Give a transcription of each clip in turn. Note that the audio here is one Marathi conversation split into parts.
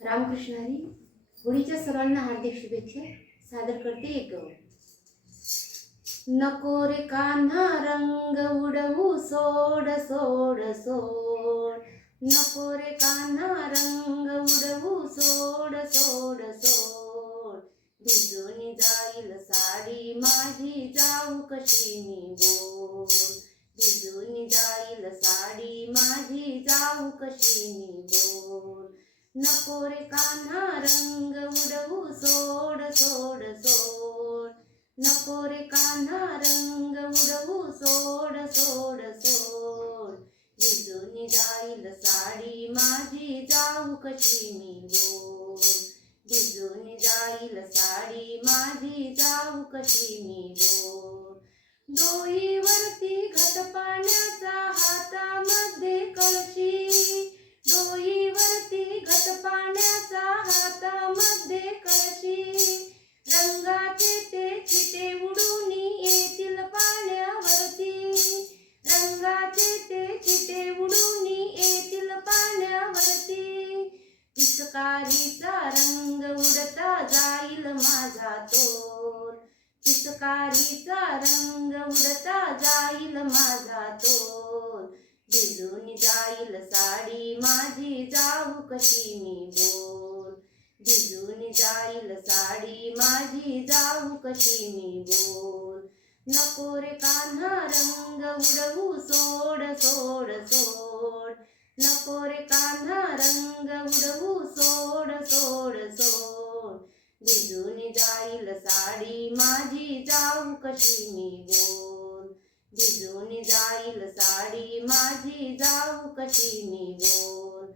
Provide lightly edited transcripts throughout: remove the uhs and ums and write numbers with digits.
रामकृष्ण हरी. होळीच्या सर्वांना हार्दिक शुभेच्छा. सादर करते एक गवळ. नको रे कान्हा रंग उडवू सोड सोड सोड. नको रे कान्हा रंग उडवू सोड सोड सोड. भिजून जाईल साडी माझी जाऊ कशी मी बोल. भिजून जाईल साडी माझी जाऊ कशी मी बोल. नको रे कान्हा रंग उडवू सोड सोड सोड. नको रे कान्हा रंग उडवू सोड सोड सोड. भिजून जाईल साडी माझी जाऊ कशी मी बोल. भिजून जाईल साडी माझी जाऊ कशी मी बोल. डोईवरती घटपाण्याचा हातामध्ये कळशी. डोईवरती घटपाण्याचा हातामध्ये कळशी. रंगाचे ते चिटे उडून येतील पाण्यावरती. रंगाचे ते चिटे उडून येतील पाण्यावरती. पिचकारीचा रंग उडता जाईल माझा तोल. पिचकारीचा रंग उडता जाईल माझा तोल. भिजून जाईल साडी माझी जाऊ कशी मी बोल. भिजून जाईल साडी माझी जाऊ कशी मी बोल. नको रे कान्हा रंग उडवू सोड सोड सोड. नको रे कान्हा रंग उडवू सोड सोड सोड. भिजून जाईल साडी माझी जाऊ कशी मी बोल. भिजून जाईल साडी माझी जाऊ कशी मी बोल.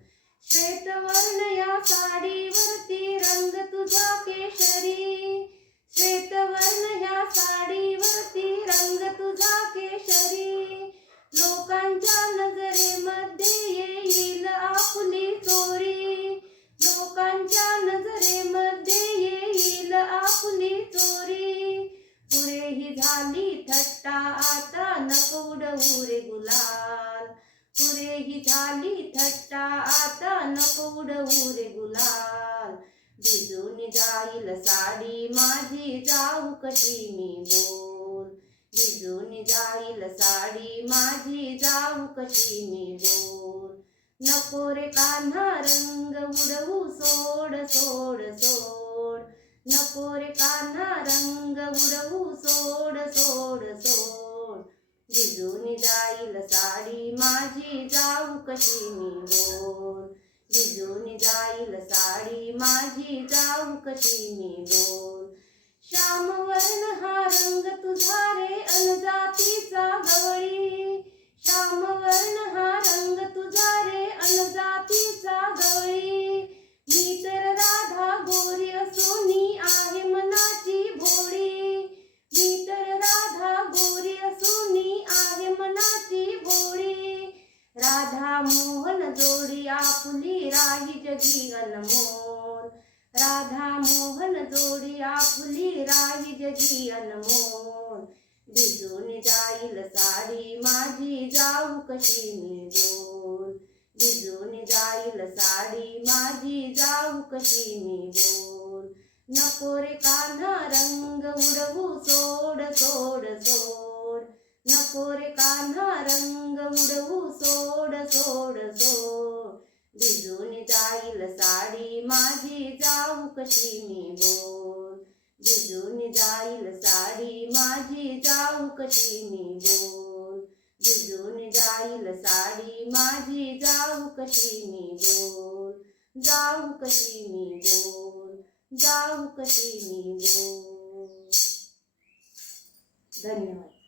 श्वेतवर्ण या साडीवरती रंग तुझा केशरी. श्वेतवर्ण ह्या साडीवरती रंग तुझा केशरी. लोकांच्या नजरेमध्ये येईल आपली चोरी. लोकांच्या नजरेमध्ये येईल आपली चोरी. पुरे ही झाली थट्टा आता नको उडवू रे गुलाल. पुरे ही झाली थट्टा आता नको उडवू रे गुलाल. भिजून जाईल साडी माझी जाऊ कशी मी बोल. भिजून जाईल साडी माझी जाऊ कशी मी बोल. नको रे कान्हा रंग उडवू सोड सोड सोड. नको रे कान्हा रंग उडवू सोड सोड सोड. भिजून जाईल साडी माझी जाऊ कशी मी बोल. भिजून जाईल साडी माझी जाऊ कशी मी बोल. श्यामवर्ण हा रंग तुझा रे अनजातीचा गवळी. श्यामवर्ण हा रंग तुझा रे अनजातीचा गवळी. मी तर राधा गोरी असोनी आहे मनाची भोळी. मी तर राधा गोरी असोनी आहे मनाची भोळी. राधा मोहन जोडी आपुली राही जगी अनमोल. राधा मोहन जोडी आपुली राही जगी अनमोल. भिजून जाईल साडी माझी जाऊ कशी मी बोल. भिजून जाईल साडी माझी जाऊ कशी मी बोल. नको रे कान्हा रंग उडवू सोड सोड सोड. नको रे कान्हा रंग उडवू सोड सोड सोड. भिजून जाईल साडी माझी जाऊ कशी मी बोल. भिजून जाईल साडी माझी जाऊ कशी मी बोल. भिजून जाईल साडी माझी जाऊ कशी मी बोल. जाऊ कशी मी बोल. जाऊ कशी मी बोल. धन्यवाद.